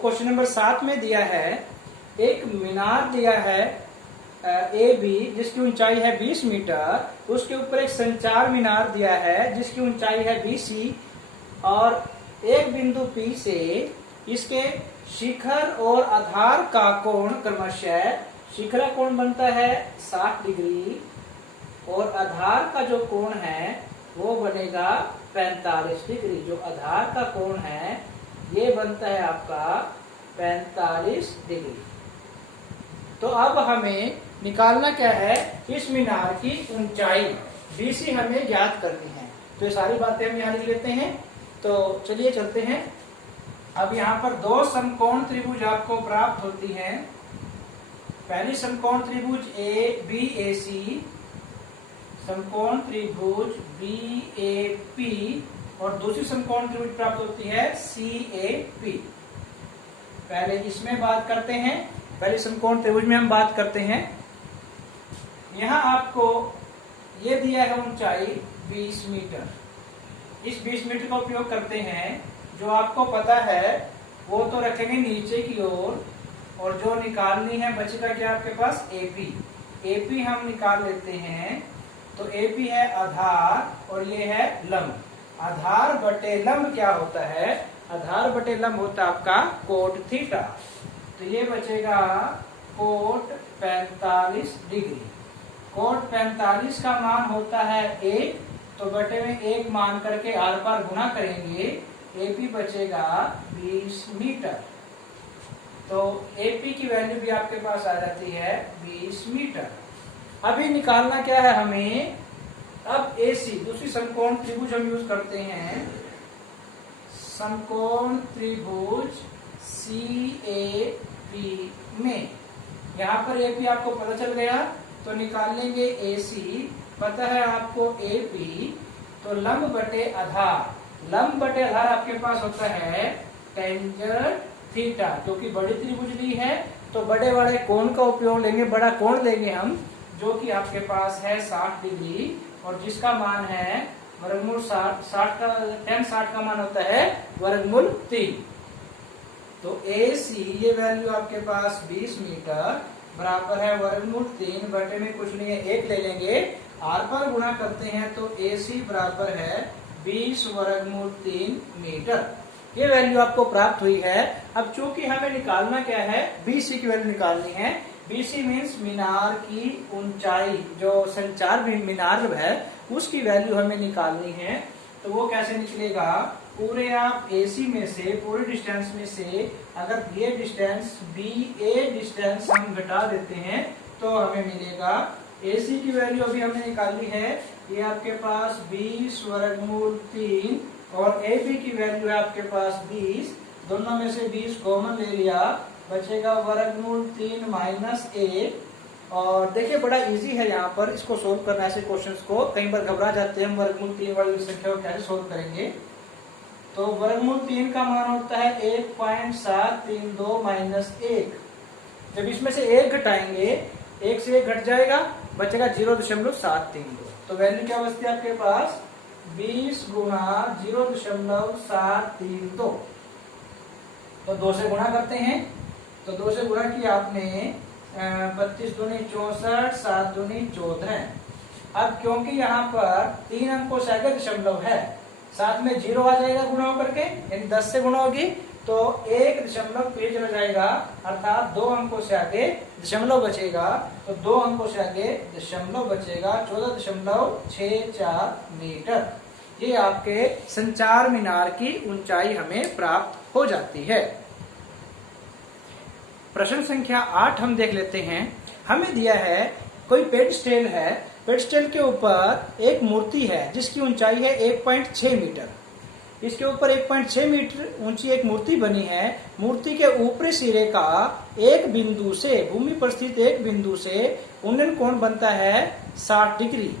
Question number 7 में दिया है, एक मीनार दिया है ए बी जिसकी ऊंचाई है 20 मीटर, उसके ऊपर एक संचार मीनार दिया है जिसकी ऊंचाई है 20 और एक बिंदु P से इसके शिखर और आधार का कोण क्रमशः, शिखर का कोण बनता है 60 डिग्री और आधार का जो कोण है वो बनेगा 45 डिग्री। जो आधार का कोण है ये बनता है आपका 45 डिग्री। तो अब हमें निकालना क्या है, इस मीनार की ऊंचाई BC हमें ज्ञात करनी है। तो ये सारी बातें हम यहाँ लिख लेते हैं। तो चलिए चलते हैं। अब यहाँ पर दो समकोण त्रिभुज आपको प्राप्त होती हैं। पहली समकोण त्रिभुज ABAC, समकोण त्रिभुज BAP और दूसरी समकोण त्रिभुज प्राप्त होती है CAP। पहले इसमें बात करते हैं, पहले समकोण त्रिभुज में हम बात करते हैं। यहाँ आपको ये दिया है ऊंचाई 20 मीटर। इस 20 मीटर का उपयोग करते हैं, जो आपको पता है वो तो रखेंगे नीचे की ओर और जो निकालनी है बचेगा क्या आपके पास AP हम निकाल लेते हैं। तो AP है आधार और ये है लंब। आधार बटे लंब क्या होता है, आधार बटे लंब होता है आपका कोट थीटा। तो ये बचेगा कोट 45 डिग्री। कोट 45 का मान होता है 1, तो बटे में 1 मान करके आर पार गुणा करेंगे, AP बचेगा 20 मीटर। तो AP की वैल्यू भी आपके पास आ जाती है 20 मीटर। अभी निकालना क्या है हमें, अब AC दूसरी समकोण त्रिभुज हम यूज करते हैं। समकोण त्रिभुज CAP में यहाँ पर AP आपको पता चल गया, तो निकाल लेंगे AC। पता है आपको AP, तो लंब बटे आधार, लंब बटे आधार आपके पास होता है टेंजेंट थीटा। क्योंकि बड़ी त्रिभुज ली है तो बड़े वाले कोण का उपयोग लेंगे, बड़ा कोण लेंगे हम, जो कि आपके पास है 60 डिग्री और जिसका मान है वर्गमूल 60 का, tan 60 का मान होता है वर्गमूल 3। तो AC ये वैल्यू आपके पास 20 मीटर बराबर है वर्गमूल 3 बटे में कुछ नहीं है 1 ले लेंगे, आर पर गुणा करते हैं तो AC बराबर है 20 वर्गमूल 3 मीटर। ये वैल्यू आपको प्राप्त हुई है। अब चूंकि हमें निकालना क्या है, BC की वैल्यू निकालनी है। BC मीन्स मीनार की ऊंचाई, जो संचार मीनार है उसकी वैल्यू हमें निकालनी है। तो वो कैसे निकलेगा, पूरे आप AC में से, पूरे डिस्टेंस में से अगर ये डिस्टेंस BA डिस्टेंस हम घटा देते हैं तो हमें मिलेगा, AC की वैल्यू अभी हमने निकाली है, ये आपके पास 20 वर्गमूल 3 और AB की वैल्यू है आपके पास 20, दोनों में से 20 कॉमन ले लिया, बचेगा वर्गमूल 3 माइनस 1। और देखिए बड़ा इजी है यहाँ पर इसको सोल्व करना। ऐसे क्वेश्चंस को कई बार घबरा जाते हैं, हम वर्गमूल 3 वाली संख्या को कैसे सोल्व करेंगे। तो वर्गमूल 3 का मान होता है 1.732 माइनस 1। जब इसमें से 1 घटाएंगे, 1 से 1 घट जाएगा, बचेगा 0.732। तो वैल्यू क्या बचती है आपके पास, 20 गुणा 0.732। तो 2 से गुणा करते हैं, तो 2 से गुणा किया आपने 32 दूनी 64, 7 दूनी 14। अब क्योंकि यहाँ पर 3 अंकों से आगे दशमलव है, साथ में 0 आ जाएगा गुणा होकर के, यानी 10 से गुणा होगी तो 1 दशमलव पेज चला जाएगा, अर्थात 2 अंकों से आगे दशमलव बचेगा। तो 2 अंकों से आगे दशमलव बचेगा, 14.64 मीटर। ये आपके संचार मीनार की ऊंचाई हमें प्राप्त हो जाती है। प्रश्न संख्या 8 हम देख लेते हैं। हमें दिया है कोई पेडस्टल है, पेडस्टल के ऊपर एक मूर्ति है जिसकी ऊंचाई है 1.6 मीटर। इसके ऊपर 1.6 मीटर ऊंची एक मूर्ति बनी है। मूर्ति के ऊपरी सिरे का एक बिंदु से, भूमि पर स्थित एक बिंदु से उन्नयन कोण बनता है 60 डिग्री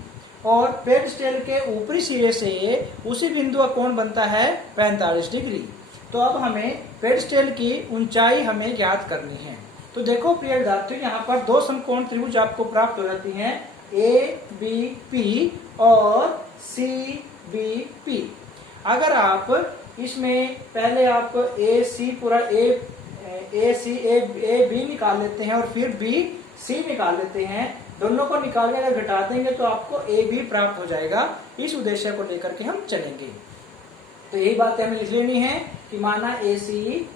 और पेडस्टल के ऊपरी सिरे से उसी बिंदु का कोण बनता है 45 डिग्री। तो अब हमें पेडस्टल की ऊंचाई हमें ज्ञात करनी है। तो देखो प्रिय विद्यार्थियों, यहाँ पर दो समकोण त्रिभुज आपको प्राप्त हो जाती हैं, ABP और CBP। अगर आप इसमें पहले आप AC पूरा A ए बी निकाल लेते हैं और फिर बी सी निकाल लेते हैं, दोनों को निकाल के अगर घटा देंगे तो आपको ए बी प्राप्त हो जाएगा। इस उद्देश्य को लेकर के हम चलेंगे। तो यही बात हमें लिख लेनी है कि माना ए सी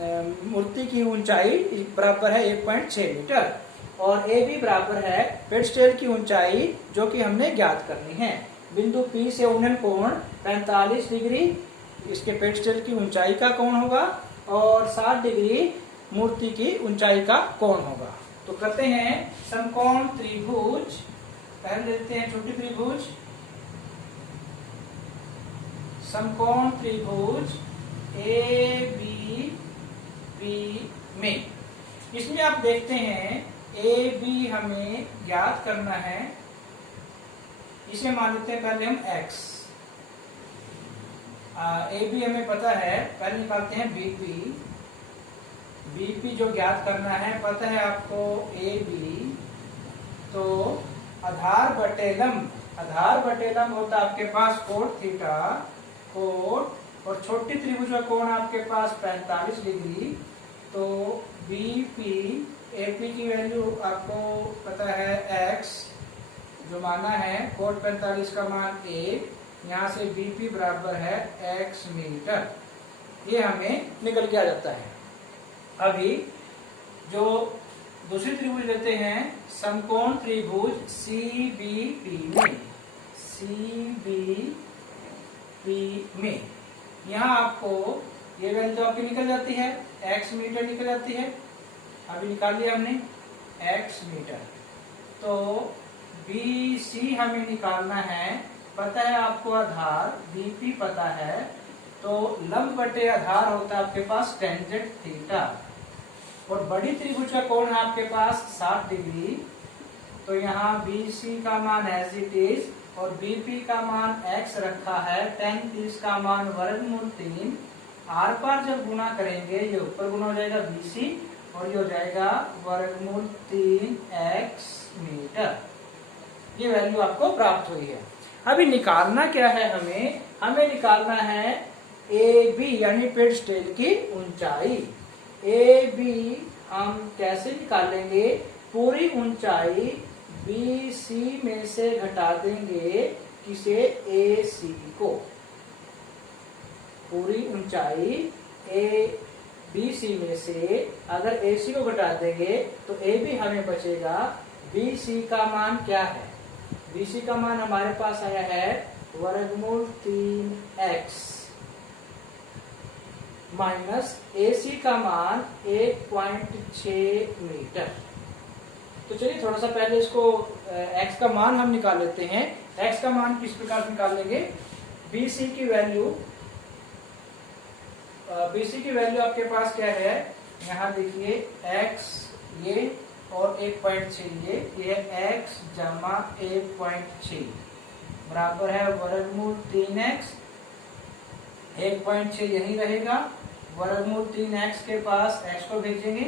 मूर्ति की ऊंचाई बराबर है 1.6 मीटर और ए बी बराबर है पेडस्टल की ऊंचाई जो कि हमने ज्ञात करनी है। बिंदु P से उन्नयन कोण 45 डिग्री इसके पेडस्टल की ऊंचाई का कोण होगा और 60 डिग्री मूर्ति की ऊंचाई का कोण होगा। तो करते हैं समकोण त्रिभुज। पहले लेते हैं छोटी त्रिभुज, समकोण त्रिभुज ए बी बी में। इसमें आप देखते हैं ए बी हमें ज्ञात करना है। इसे मान लेते हैं पहले हम x। ए बी हमें पता है, पहले निकालते हैं बीपी। बीपी जो ज्ञात करना है पता है आपको ए बी, तो आधार बटे लंब, आधार बटे लंब होता है आपके पास कोट थीटा, कोट और छोटी त्रिभुज का कोण आपके पास 45 डिग्री। तो बीपी एपी की वैल्यू आपको पता है x जो माना है कोट 45 का मान 1, यहाँ से बीपी बराबर है x मीटर। ये हमें निकल के आ जाता है। अभी जो दूसरी त्रिभुज लेते हैं समकोण त्रिभुज CBP में, CBP में यहाँ आपको ये वैल्यू तो आपकी निकल जाती है, x मीटर निकल जाती है। अभी निकाल लिया हमने x मीटर। तो BC हमें निकालना है, पता है आपको आधार BP पता है, तो लंब बटे आधार होता है आपके पास टेंजेंट थीटा और बड़ी त्रिभुज का कोण है आपके पास 60 डिग्री। तो यहाँ BC का मान एज इट इज और BP का मान x रखा है, tan 30 का मान वर्गमूल 3। आर पार जब गुना करेंगे ये ऊपर गुना हो जाएगा BC और ये हो जाएगा वर्गमूल 3x मीटर। ये वैल्यू आपको प्राप्त हुई है। अभी निकालना क्या है हमें निकालना है ए बी यानी पेडस्टल की ऊंचाई। ए बी हम कैसे निकालेंगे? पूरी ऊंचाई बी सी में से घटा देंगे किसे? ए सी को। पूरी ऊंचाई ए बी सी में से अगर ए सी को घटा देंगे तो ए बी हमें बचेगा। बी सी का मान क्या है? बी सी का मान हमारे पास आया है वर्गमूल 3x माइनस ए सी का मान 1.6 मीटर। तो चलिए थोड़ा सा पहले इसको x का मान हम निकाल लेते हैं। x का मान किस प्रकार से निकाल लेंगे? BC की वैल्यू आपके पास क्या है? यहाँ देखिए x ये और 1.6 ये है x जमा 1.6 बराबर है वर्गमूल 3x। 1.6 यही रहेगा, वर्गमूल 3x के पास x को भेजेंगे,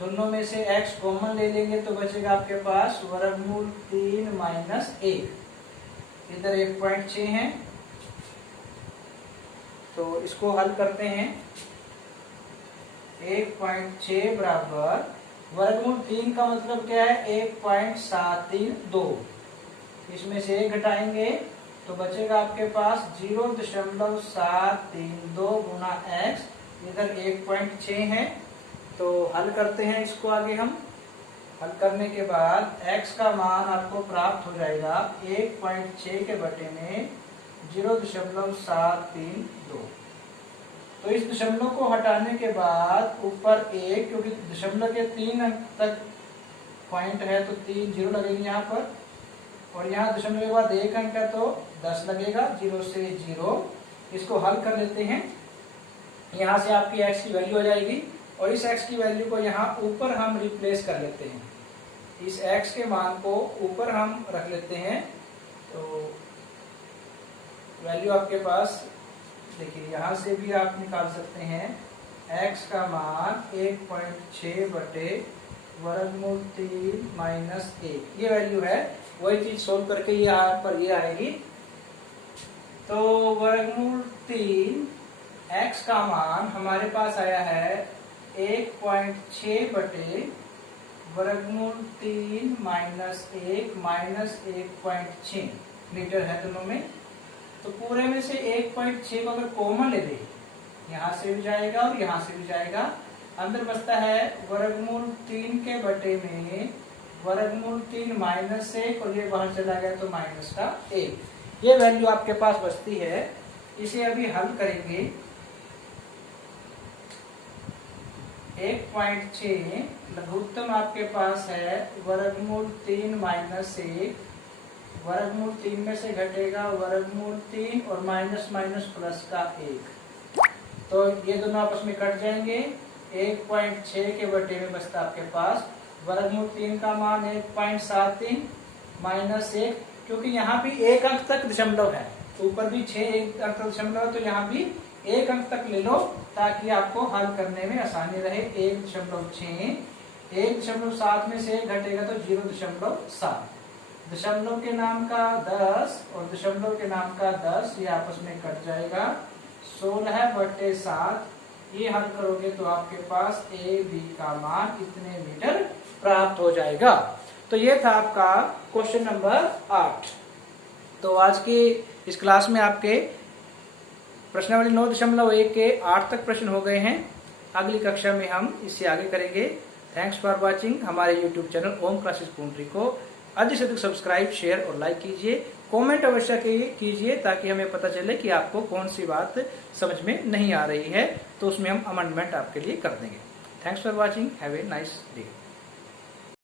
दोनों में से x कॉमन ले लेंगे तो बचेगा आपके पास वर्गमूल 3 माइनस 1। इधर 1.6 है तो इसको हल करते हैं। 1.6 बराबर वर्गमूल 3 का मतलब क्या है? 1.732। इसमें से 1 घटाएंगे तो बचेगा आपके पास 0.732 गुना x। इधर 1.6 है तो हल करते हैं इसको आगे हम। हल करने के बाद x का मान आपको प्राप्त हो जाएगा 1.6 के बटे में 0.732। तो इस दशमलव को हटाने के बाद ऊपर 1, क्योंकि दशमलव के 3 अंक तक पॉइंट है तो 3 जीरो लगेंगे यहाँ पर, और यहाँ दशमलव के बाद 1 अंक है तो 10 लगेगा, 0 से 0। इसको हल कर लेते हैं। यहाँ से आपकी x की वैल्यू आ जाएगी और इस x की वैल्यू को यहाँ ऊपर हम रिप्लेस कर लेते हैं। इस x के मान को ऊपर हम रख लेते हैं तो वैल्यू आपके पास देखिए यहाँ से भी आप निकाल सकते हैं। x का मान 1.6 बटे वर्गमूल 3 माइनस 1 ये वैल्यू है। वही चीज सोल्व करके यहाँ पर ये आएगी। तो वर्गमूल 3 x का मान हमारे पास आया है 1.6 बटे वर्गमूल 3 माइनस 1.6 मीटर है दोनों में। तो पूरे में से 1.6 को अगर कॉमन ले लें, यहां से भी जाएगा और यहां से भी जाएगा, अंदर बचता है वर्गमूल 3 के बटे में वर्गमूल 3 माइनस 1 और ये बाहर चला गया तो माइनस का 1। ये वैल्यू आपके पास बचती है। इसे अभी हल करेंगे। 1.6 लघुत्तम आपके पास है वर्गमूल 3 माइनस 1, वर्गमूल 3 में से घटेगा वर्गमूल 3 और माइनस माइनस प्लस का 1, तो ये दोनों आपस में कट जाएंगे। 1.6 के बटे में बचता आपके पास वर्गमूल 3 का मान 1.73 माइनस 1, क्योंकि यहाँ भी एक अंक तक दशमलव है, ऊपर भी 6 एक अंक तक दशमलव है, तो यहाँ भी एक अंक तक ले लो ताकि आपको हल करने में आसानी रहे। 1.6, 1.7 में से घटेगा तो 0.7, दशमलव के नाम का 10 और दशमलव के नाम का 10 ये आपस में कट जाएगा। 16/7 ये हल करोगे तो आपके पास ए बी का मान इतने मीटर प्राप्त हो जाएगा। तो ये था आपका क्वेश्चन नंबर 8। तो आज की इस क्लास में आपके प्रश्नावली 9.1 के 8 तक प्रश्न हो गए हैं। अगली कक्षा में हम इससे आगे करेंगे। Thanks for watching. हमारे यूट्यूब चैनल ओम क्लासेस पुंडरी को अधिक से अधिक सब्सक्राइब, शेयर और लाइक कीजिए। कमेंट अवश्य कीजिए ताकि हमें पता चले कि आपको कौन सी बात समझ में नहीं आ रही है, तो उसमें हम अमेंडमेंट आपके लिए कर देंगे। Thanks for watching. Have a nice day.